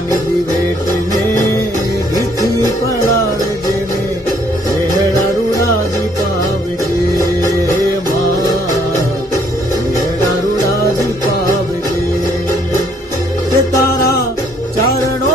નિધિ ભેટને ઘીથી પડાવજે ને હેડા રૂડાજી પાવજે માં હેડા રૂડાજી પાવજે તે તારા ચરણો